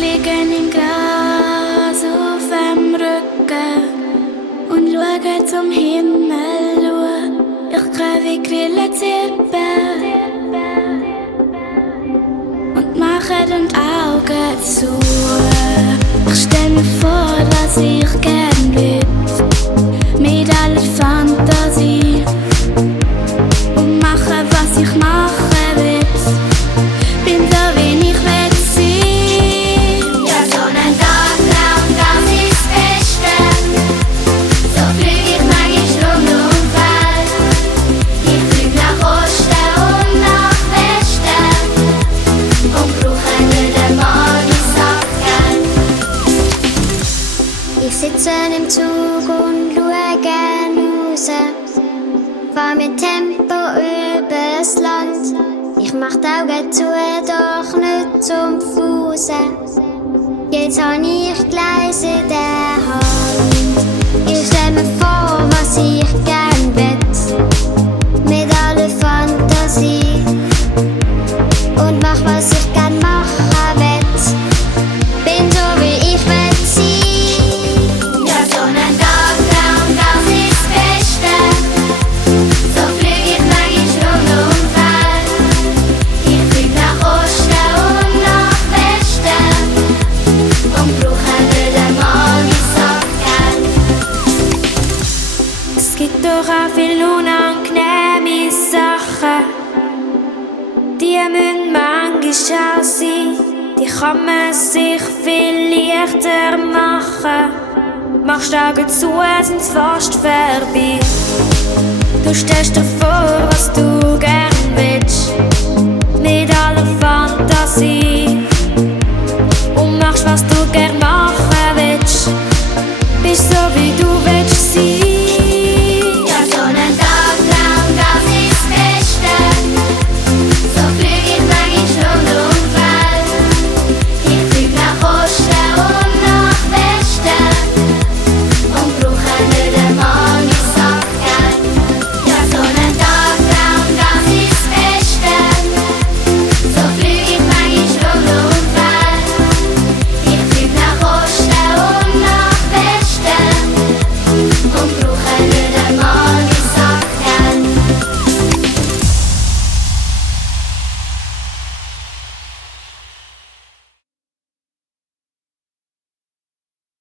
liege im Gras auf dem Rücken und schaue zum Himmel. Ich höre wie Grillen zirpen und mache die Augen zu. Ich stell mir vor, was ich gern will, mit aller Fantasie, und mache, was ich machen will. Bin so, wie ich will sein. Ja, Sonnentagtraum, das ist das Beste. So flieg ich manchmal um Welt. Ich flieg nach Osten und nach Westen und brauche nicht einmal die Sachen. Ich sitze im Zug und schaue gern raus, fahr mit Tempo übers Land. Ich mach die Augen zu, doch nicht zum Fußen. Jetzt hab ich Gleis in der Hand. Ich stell mir vor, was ich gern will, mit aller Fantasie, und mach, was ich gern machen will. Bin so, wie ich will sein. Ja, Sonnentagtraum, das ist das Beste. So flieg ich manchmal um Welt. Ich flieg nach Osten und nach Westen und brauche nicht einmal die Sachen. Es gibt doch auch viel unangenehme Sachen, die müssen manchmal auch sein. Die kann man sich viel leichter machen. Machst die Augen zu, sind's fast vorbei. Du stellst dir vor,